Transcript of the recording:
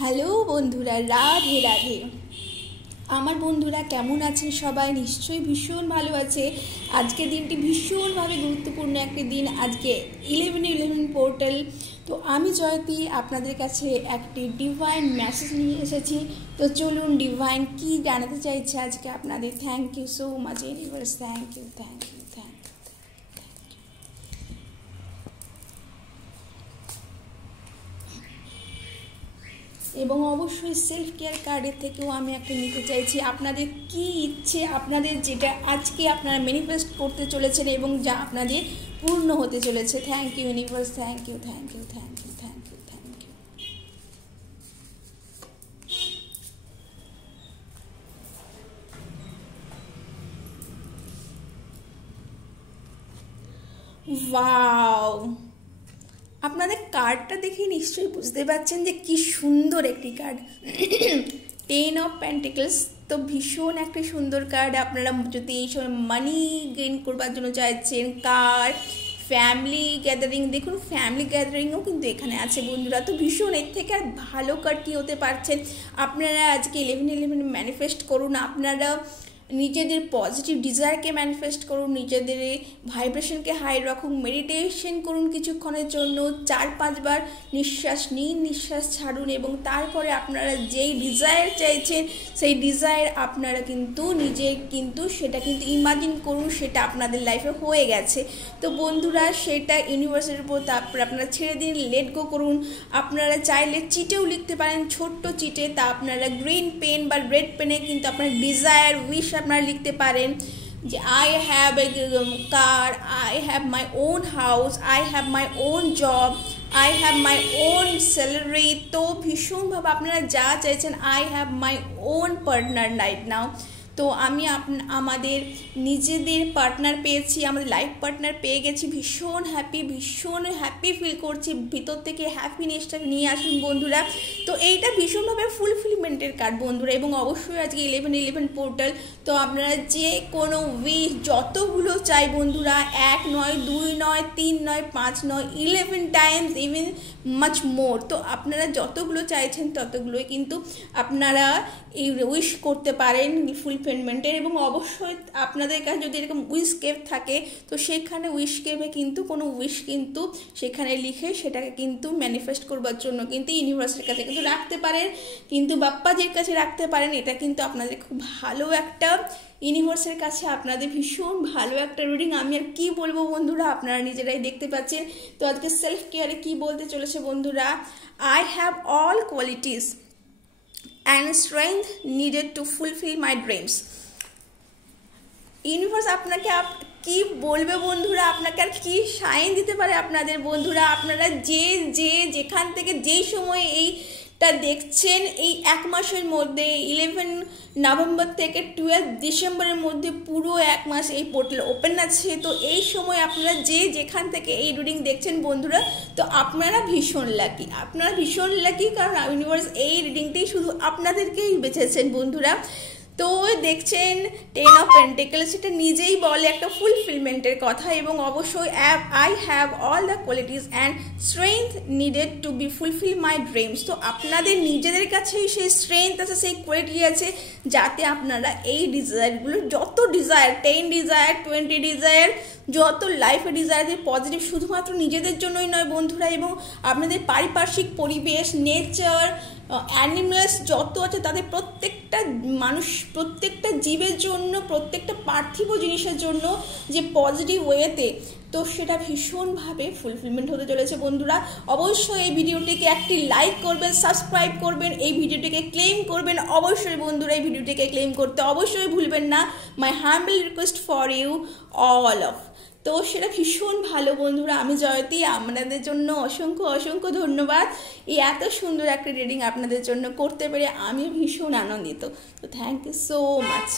Hello বন্ধুরা, রাধে রাধে। আমার বন্ধুরা কেমন আছেন সবাই? নিশ্চয়ই ভীষণ ভালো আছে। আজকের দিনটি ভীষণভাবে গুরুত্বপূর্ণ একটি দিন। আজকে 11/11 পোর্টাল। তো আমি জয়তী আপনাদের কাছে একটি ডিভাইন মেসেজ নিয়ে এসেছি। তো চলুন ডিভাইন কি জানাতে চাইছে আজকে আপনাদের। Thank you so much universe, thank you thank you thank you. এবং অবশ্যই সেলফ কেয়ার কার্ডের থেকেও আমি একটা নিতে চাইছি। আপনাদের কি ইচ্ছে, আপনাদের যেটা আজকে আপনারা ম্যানিফেস্ট করতে চলেছেন এবং যা আপনাদের পূর্ণ হতে চলেছে। Thank you universe, thank you thank you thank you thank you thank you. Wow, আপনাদের কার্ডটা দেখে নিশ্চয়ই বুঝতে পারছেন যে কি সুন্দর একটি কার্ড। 10 of pentacles. তো ভীষণ একটা সুন্দর কার্ড। আপনারা যদি এই সময় মানি গেইন করবার জন্য চাইছেন, কার ফ্যামিলি গ্যাদারিং, দেখুন ফ্যামিলি গ্যাদারিংও কিন্তু এখানে আছে বন্ধুরা। তো ভীষণ এর থেকে আর ভালো কার্ড কী হতে পারছেন। আপনারা আজকে 11/11 ম্যানিফেস্ট করুন। আপনারা নিজেদের পজিটিভ ডিজায়ারকে ম্যানিফেস্ট করুন, নিজেদের ভাইব্রেশনকে হাই রাখুন, মেডিটেশন করুন কিছুক্ষণের জন্য, 4-5 বার নিঃশ্বাস নিন, নিঃশ্বাস ছাড়ুন এবং তারপরে আপনারা যেই ডিজায়ার চাইছেন সেই ডিজায়ার আপনারা কিন্তু সেটা কিন্তু ইমাজিন করুন সেটা আপনাদের লাইফে হয়ে গেছে। তো বন্ধুরা সেটা ইউনিভার্সের উপর তারপরে আপনারা ছেড়ে দিন, লেট গো করুন। আপনারা চাইলে চিটেও লিখতে পারেন, ছোট্ট চিটে। তা আপনারা গ্রিন পেন বা রেড পেনে কিন্তু আপনার ডিজায়ার উইশ আপনারা লিখতে পারেন যে I have a car, I have my own house, I have my own job, I have my own salary. তো ভীষণভাবে আপনারা যা চাইছেন, I have my own partner right now. তো আমি আমাদের নিজেদের পার্টনার পেয়েছি, আমাদের লাইফ পার্টনার পেয়ে গেছি। ভীষণ হ্যাপি ফিল করছি, ভিতর থেকে হ্যাপিনেসটা নিয়ে আসুন বন্ধুরা। তো এইটা ভীষণভাবে ফুলফিলমেন্টের কার্ড বন্ধুরা। এবং অবশ্যই আজকে 11/11 পোর্টাল। তো আপনারা যে কোনো উইশ যতগুলো চাই বন্ধুরা, 1 নয়, 2 নয়, 3 নয়, 5 নয়, 11 টাইমস, ইভেন মাচ মোর। তো আপনারা যতগুলো চাইছেন ততগুলোই কিন্তু আপনারা এই উইশ করতে পারেন ফুলফিলমেন্টের। এবং অবশ্যই আপনাদের কাছে যদি এরকম উইশ কেভ থাকে তো সেখানে উইশ কেভে কিন্তু কোনো উইশ কিন্তু সেখানে লিখে সেটাকে কিন্তু ম্যানিফেস্ট করবার জন্য কিন্তু ইউনিভার্সের কাছে কিন্তু রাখতে পারেন, কিন্তু বাপ্পাজির কাছে রাখতে পারেন। এটা কিন্তু আপনাদের খুব ভালো একটা ইউনিভার্সের কাছে আপনাদের ভীষণ ভালো একটা রিডিং। আমি আর কি বলবো বন্ধুরা, আপনারা নিজেরাই দেখতে পাচ্ছেন। তো আজকে সেলফ কেয়ারে কি বলতে চলেছে বন্ধুরা, I have all qualities and strength needed to fulfill my dreams. Universe আপনাকে কি বলবে বন্ধুরা, আপনাকে আর কি সাইন দিতে পারে আপনাদের বন্ধুরা। আপনারা যেখান থেকে যেই সময় এইটা দেখছেন, এই 1 মাসের মধ্যে 11 নভেম্বর থেকে 12 ডিসেম্বরের মধ্যে পুরো 1 মাস এই পোর্টাল ওপেন আছে। তো এই সময় আপনারা যেখান থেকে এই রিডিং দেখছেন বন্ধুরা, তো আপনারা ভীষণ লাকি, কারণ ইউনিভার্স এই রিডিংটি শুধু আপনাদেরকেই বেছেছেন বন্ধুরা। তো দেখছেন 10 অফ পেন্টিকলস, সেটা নিজেই বলে একটা ফুলফিলমেন্টের কথা। এবং অবশ্যই I have all the qualities and strength needed to be fulfil my dreams. তো আপনাদের নিজেদের কাছেই সেই স্ট্রেংথ আছে, সেই কোয়ালিটি আছে, যাতে আপনারা এই ডিজায়ারগুলো, যত ডিজায়ার 10 ডিজায়ার 20 ডিজায়ার, যত লাইফে ডিজায়ার পজিটিভ, শুধুমাত্র নিজেদের জন্যই নয় বন্ধুরা, এবং আপনাদের পারিপার্শ্বিক পরিবেশ, নেচার, অ্যানিমেলস যত আছে তাদের প্রত্যেকটা জীবের জন্য, প্রত্যেকটা পার্থিব জিনিসের জন্য যে পজিটিভ ওয়েতে, তো সেটা ভীষণভাবে ফুলফিলমেন্ট হতে চলেছে বন্ধুরা। অবশ্যই এই ভিডিওটিকে একটি লাইক করবেন, সাবস্ক্রাইব করবেন, এই ভিডিওটিকে ক্লেম করবেন অবশ্যই বন্ধুরা। এই ভিডিওটিকে ক্লেম করতে অবশ্যই ভুলবেন না। My humble request for you all of. তো সেটা ভীষণ ভালো বন্ধুরা। আমি জয়তী, আপনাদের জন্য অসংখ্য ধন্যবাদ। এই এত সুন্দর একটা রিডিং আপনাদের জন্য করতে পেরে আমি ভীষণ আনন্দিত। তো থ্যাংক ইউ সো মাচ।